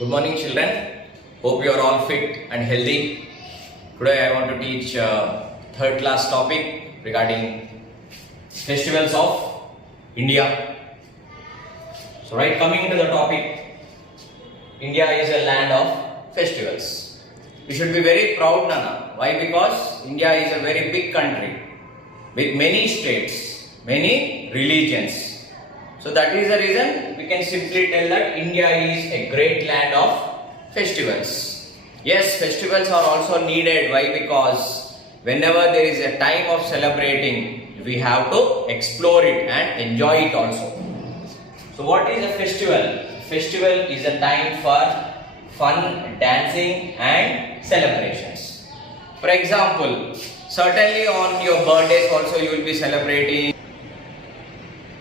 Good morning, children. Hope you are all fit and healthy. Today I want to teach third class topic regarding festivals of India. So right, coming into the topic, India is a land of festivals. We should be very proud, Nana. Why? Because India is a very big country with many states, many religions. So that is the reason we can simply tell that India is a great land of festivals. Yes, festivals are also needed. Why? Because whenever there is a time of celebrating, we have to explore it and enjoy it also. So what is a festival? Festival is a time for fun, dancing and celebrations. For example, certainly on your birthdays also you will be celebrating.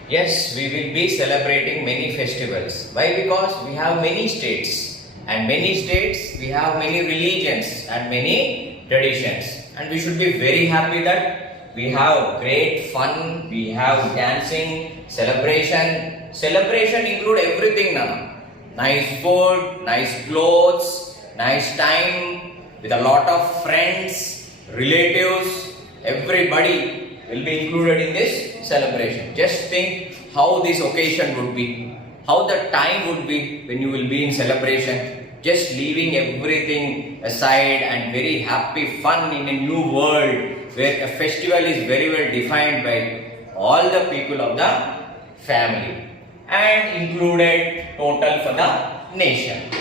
Yes, we will be celebrating many festivals. Why? Because we have many states, and many states we have many religions and many traditions, and we should be very happy that we have great fun, we have dancing, celebration. Celebration include everything now. Nice food, nice clothes, nice time with a lot of friends, relatives, everybody will be included in this celebration. Just think how this occasion would be, how the time would be when you will be in celebration, just leaving everything aside and very happy fun in a new world where a festival is very well defined by all the people of the family and included total for the nation.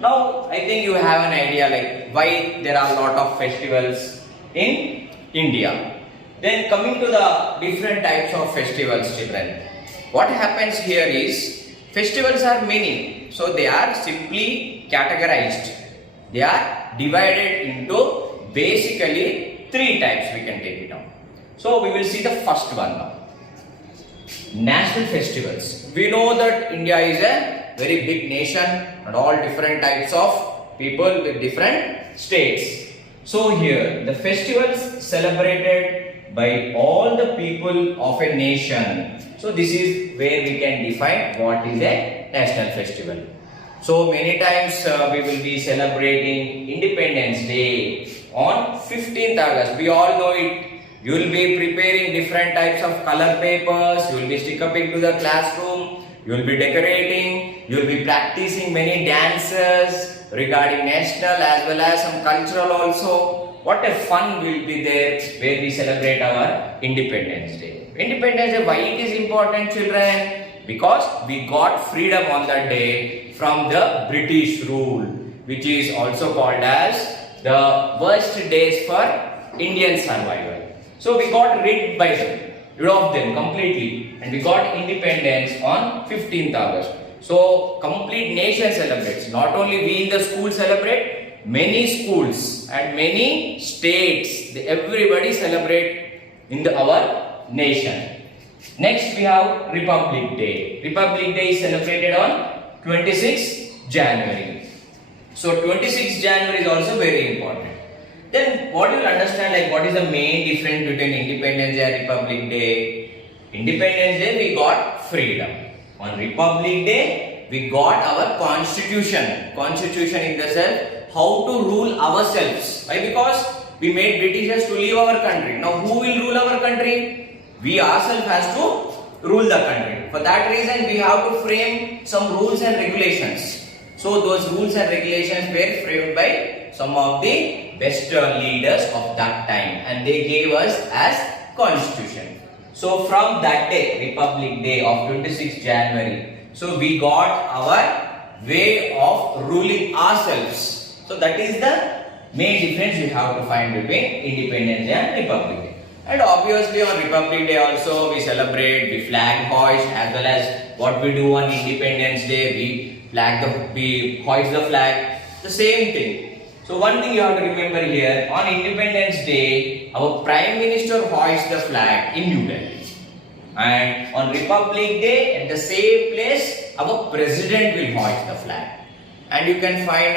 Now I think you have an idea like why there are a lot of festivals in India. Then coming to the different types of festivals, children. What happens here is festivals are many, so they are simply categorized. They are divided into basically three types. We can take it down. So we will see the first one now. National festivals. We know that India is a very big nation and all different types of people with different states. So here the festivals celebrated by all the people of a nation. So this is where we can define what is a national festival. So many times we will be celebrating Independence Day on 15th August. We all know it. You will be preparing different types of color papers. You will be stick up into the classroom. You will be decorating. You will be practicing many dances regarding national as well as some cultural also. What a fun will be there where we celebrate our Independence Day. Independence Day, why it is important, children? Because we got freedom on that day from the British rule, which is also called as the worst days for Indian survival. So we got rid of them completely, and we got independence on 15th August. So complete nation celebrates. Not only we in the school celebrate, many schools and many states, everybody celebrate in our nation. Next we have Republic Day. Republic Day is celebrated on 26th January. So 26th January is also very important. Then what you will understand, like what is the main difference between Independence Day and Republic Day? Independence Day we got freedom. On Republic Day we got our constitution. Constitution in the sense how to rule ourselves. Why? Because we made Britishers to leave our country. Now who will rule our country? We ourselves has to rule the country. For that reason we have to frame some rules and regulations. So those rules and regulations were framed by some of the best leaders of that time, and they gave us as constitution. So from that day, Republic Day of 26th January, so we got our way of ruling ourselves. So that is the main difference we have to find between Independence Day and Republic Day. And obviously on Republic Day also we celebrate, we flag hoist, as well as what we do on Independence Day, we hoist the flag, the same thing. So one thing you have to remember here, on Independence Day, our Prime Minister hoists the flag in New Delhi. And on Republic Day, at the same place, our President will hoist the flag. And you can find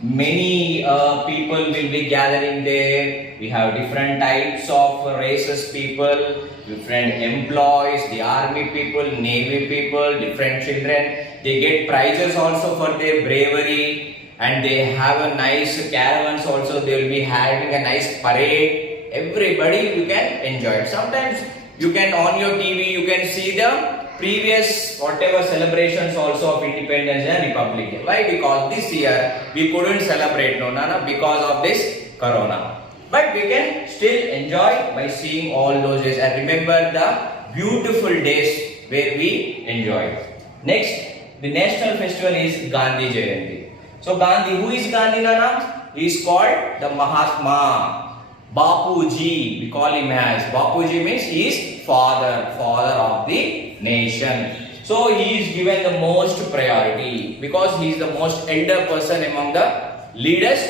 Many people will be gathering there. We have different types of races people, different employees, the army people, navy people, different children. They get prizes also for their bravery, and they have a nice caravans also. They will be having a nice parade. Everybody you can enjoy it. Sometimes you can on your TV you can see the previous whatever celebrations also of independence and republic day. Why? Because this year we couldn't celebrate Nana because of this corona. But we can still enjoy by seeing all those days and remember the beautiful days where we enjoyed. Next, the national festival is Gandhi Jayanti. So Gandhi, who is Gandhi Nana? He is called the Mahatma. Bapuji, we call him as Bapuji means he is father of the nation. So he is given the most priority because he is the most elder person among the leaders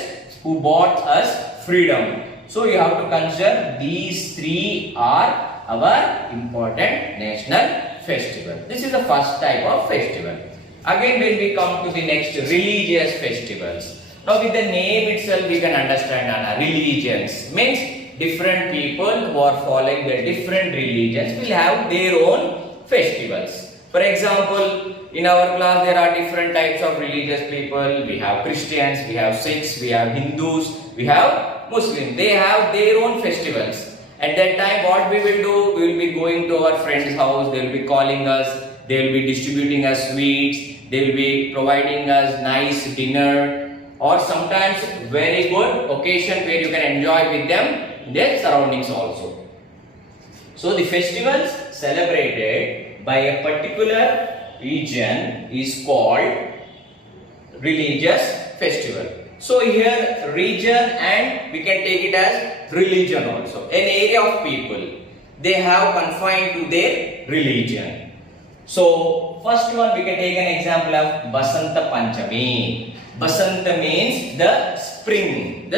who brought us freedom. So you have to consider these three are our important national festival. This is the first type of festival. Again, when we come to the next religious festivals. Now with the name itself we can understand religions means different people who are following the different religions will have their own festivals. For example, in our class there are different types of religious people. We have Christians, we have Sikhs, we have Hindus, we have Muslims. They have their own festivals. At that time what we will do, we will be going to our friend's house, they will be calling us, they will be distributing us sweets, they will be providing us nice dinner, or sometimes very good occasion where you can enjoy with them in their surroundings also. So the festivals celebrated by a particular region is called religious festival. So here region and we can take it as religion also. An area of people, they have confined to their religion. So first one we can take an example of Basanta Panchami. Basanta means the spring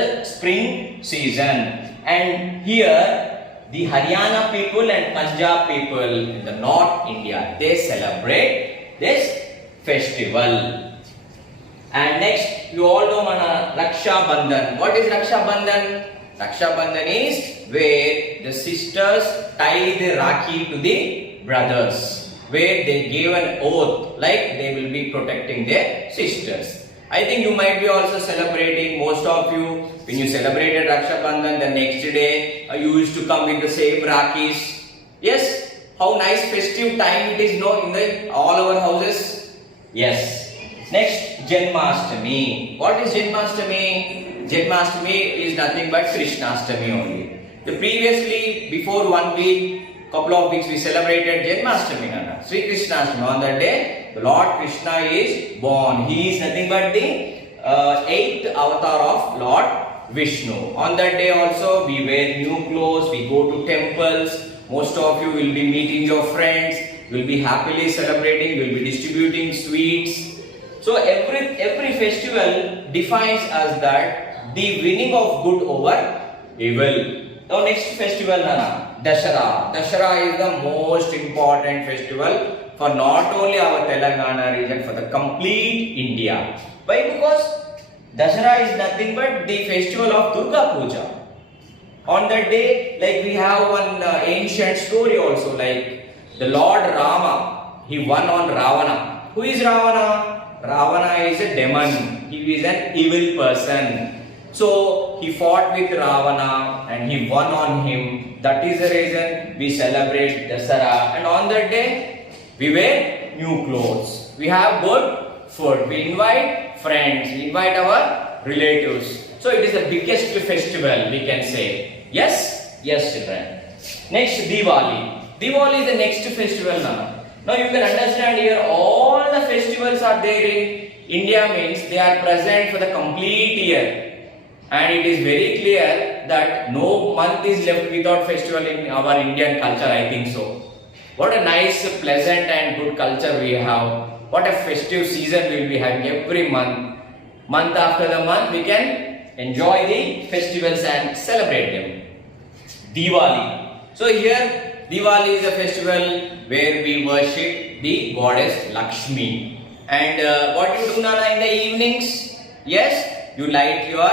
season, and here the Haryana people and Punjab people in the North India, they celebrate this festival. And next you all know Raksha Bandhan. What is Raksha Bandhan? Raksha Bandhan is where the sisters tie the Rakhi to the brothers, where they give an oath like they will be protecting their sisters. I think you might be also celebrating, most of you, when you celebrated Raksha Bandhan, the next day you used to come with the same Rakhis. Yes, how nice festive time it is, no, in the all our houses. Yes. Next, Janmashtami. What is Janmashtami? Janmashtami is nothing but Krishnashtami only. The previously, before 1 week, couple of weeks we celebrated Janmashtami, Nana. Sri Krishnashtami. On that day, the Lord Krishna is born. He is nothing but the 8th avatar of Lord Vishnu. On that day also, we wear new clothes, we go to temples. Most of you will be meeting your friends, will be happily celebrating, will be distributing sweets. So every festival defines as that the winning of good over evil. Now next festival, Nana, Dashara. Dashara is the most important festival for not only our Telangana region, for the complete India. Why? Because Dashara is nothing but the festival of Durga Puja. On that day, like we have one ancient story also, like the Lord Rama, he won on Ravana. Who is Ravana? Ravana is a demon. He is an evil person. So he fought with Ravana and he won on him. That is the reason we celebrate Dasara. And on that day, we wear new clothes. We have good food. We invite friends. We invite our relatives. So it is the biggest festival, we can say. Yes? Yes, children. Next, Diwali. Diwali is the next festival now. Now you can understand here all the festivals are there in India, means they are present for the complete year. And it is very clear that no month is left without festival in our Indian culture, I think so. What a nice, pleasant and good culture we have. What a festive season we will be having every month. Month after the month we can enjoy the festivals and celebrate them. Diwali. So here Diwali is a festival where we worship the goddess Lakshmi. And what you do, Nana, in the evenings? Yes, you light your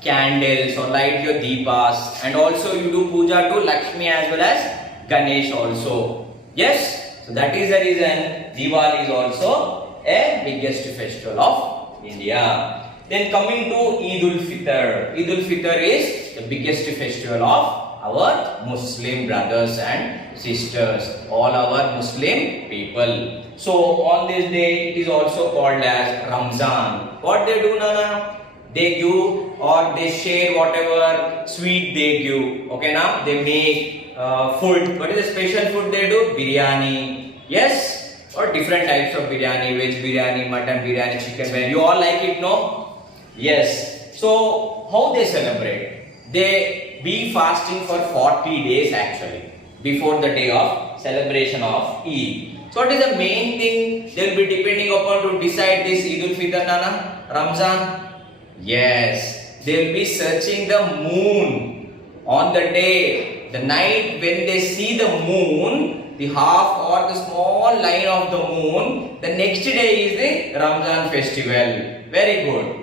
candles or light your deepas, and also you do puja to Lakshmi as well as Ganesh also. Yes, so that is the reason Diwali is also a biggest festival of India. Then coming to Eid ul-Fitr. Eid ul-Fitr is the biggest festival of our Muslim brothers and sisters, all our Muslim people. So on this day it is also called as Ramzan. What they do, Nana? They give or they share whatever sweet they give. Okay, now they make food. What is the special food they do? Biryani. Yes, or different types of biryani, veg biryani, mutton biryani, chicken biryani. You all like it, no? Yes. So how they celebrate? They be fasting for 40 days actually before the day of celebration of Eid. So what is the main thing they will be depending upon to decide this Eid ul-Fitr, Nana? Ramzan? Yes. They will be searching the moon on the day, the night when they see the moon, the half or the small line of the moon. The next day is the Ramzan festival. Very good.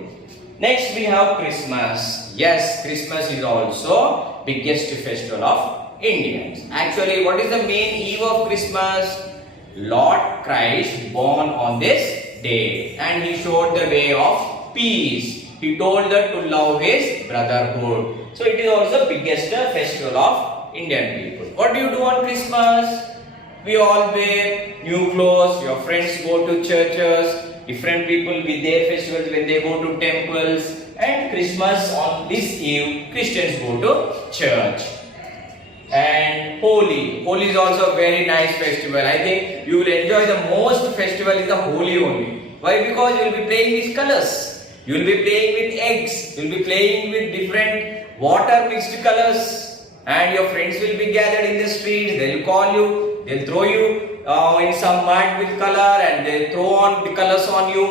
Next we have Christmas. Yes, Christmas is also biggest festival of Indians. Actually, what is the main eve of Christmas? Lord Christ born on this day, and he showed the way of peace. He told that to love his brotherhood. So it is also biggest festival of Indian people. What do you do on Christmas? We all wear new clothes. Your friends go to churches. Different people with their festivals when they go to temples, and Christmas on this eve Christians go to church. And Holi is also a very nice festival. I think you will enjoy the most festival is the Holi only. Why? Because you will be playing with colors, you will be playing with eggs, you will be playing with different water mixed colors, and your friends will be gathered in the streets. They will call you, they will throw you in some mud with color, and they throw on the colors on you.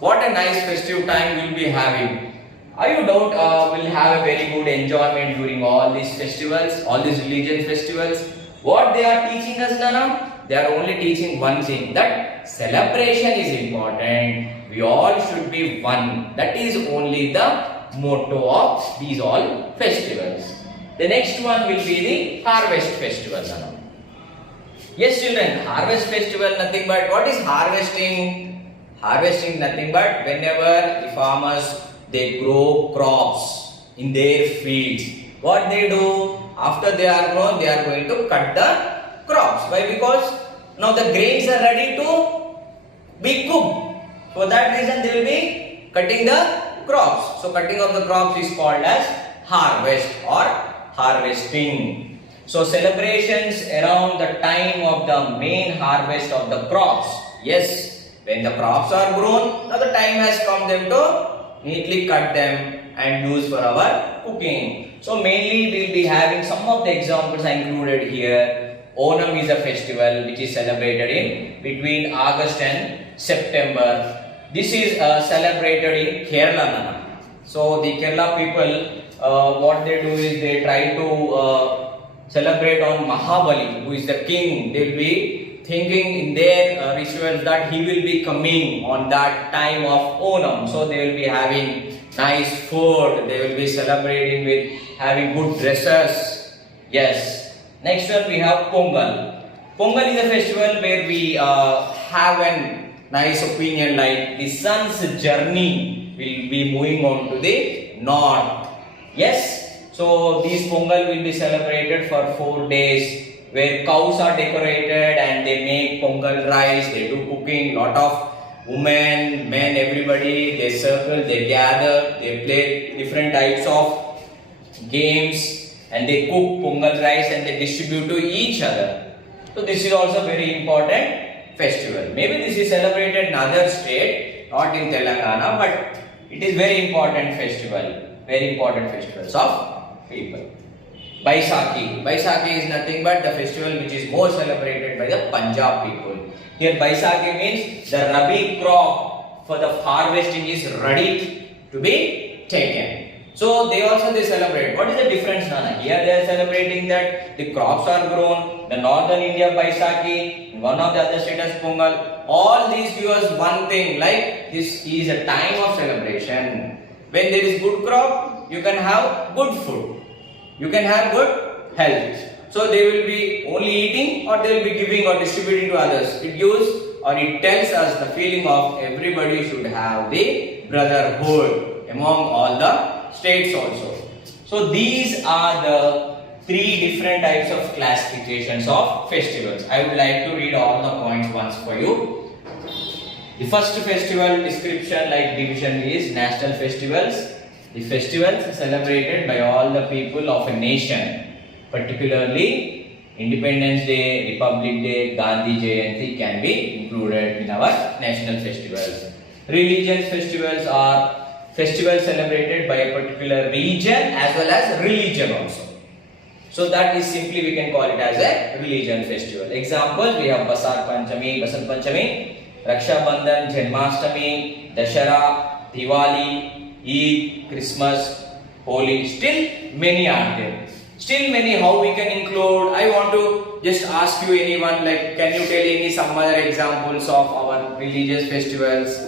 What a nice festive time you will be having. I doubt will have a very good enjoyment during all these festivals, all these religious festivals. What they are teaching us, Nana? They are only teaching one thing, that celebration is important. We all should be one. That is only the motto of these all festivals. The next one will be the harvest festival, Nana. Yes, children, harvest festival nothing but what is harvesting? Harvesting nothing but whenever the farmers they grow crops in their fields. What they do after they are grown, they are going to cut the crops. Why? Because now the grains are ready to be cooked. For that reason, they will be cutting the crops. So cutting of the crops is called as harvest or harvesting. So celebrations around the time of the main harvest of the crops. Yes, when the crops are grown, now the time has come them to neatly cut them and use for our cooking. So mainly we will be having some of the examples I included here. Onam is a festival which is celebrated in between August and September. This is celebrated in Kerala. So the Kerala people, what they do is they try to celebrate on Mahabali, who is the king. They will be thinking in their rituals that he will be coming on that time of Onam. So they will be having nice food. They will be celebrating with having good dresses. Yes. Next one we have Pongal. Pongal is a festival where we have a nice opinion like the sun's journey will be moving on to the north. Yes. So these Pongal will be celebrated for 4 days, where cows are decorated and they make Pongal rice, they do cooking, lot of women, men, everybody, they circle, they gather, they play different types of games, and they cook Pongal rice and they distribute to each other. So this is also very important festival. Maybe this is celebrated in other state, not in Telangana, but it is very important festival, very important festivals of people. Baisakhi. Baisakhi is nothing but the festival which is more celebrated by the Punjab people. Here Baisakhi means the Rabi crop for the harvesting is ready to be taken. So they celebrate. What is the difference, Nana? Here they are celebrating that the crops are grown. The northern India Baisakhi, one of the other states has Pongal. All these give us one thing, like this is a time of celebration. When there is good crop, you can have good food. You can have good health. So they will be only eating or they will be giving or distributing to others. It gives or it tells us the feeling of everybody should have the brotherhood among all the states also. So these are the three different types of classifications of festivals. I would like to read all the points once for you. The first festival description like division is national festivals. The festivals celebrated by all the people of a nation, particularly Independence Day, Republic Day, Gandhi Jayanti can be included in our national festivals. Religious festivals are festivals celebrated by a particular region as well as religion also. So that is simply we can call it as a religion festival. Examples we have Basant Panchami, Raksha Bandhan, Janmashtami, Dashara, Diwali, Eid, Christmas, Holi. Still many are there. Still many. How we can include? I want to just ask you anyone like can you tell any some other examples of our religious festivals?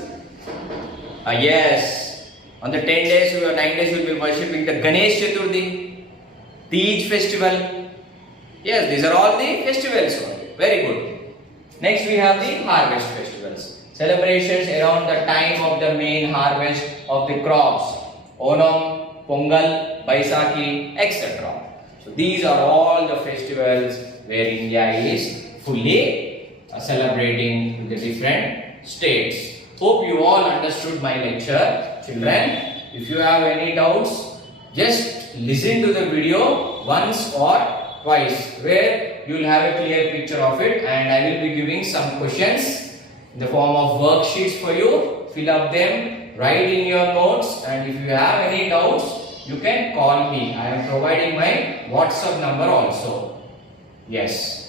Yes. On the 10 days or 9 days we will be worshipping the Ganesh Chaturthi, Tej festival. Yes, these are all the festivals. Very good. Next we have the harvest festivals. Celebrations around the time of the main harvest of the crops. Onam, Pongal, Baisakhi, etc. So these are all the festivals where India is fully celebrating the different states. Hope you all understood my lecture, children. If you have any doubts, just listen to the video once or twice where you will have a clear picture of it, and I will be giving some questions in the form of worksheets for you. Fill up them, write in your notes, and if you have any doubts, you can call me. I am providing my WhatsApp number also. Yes.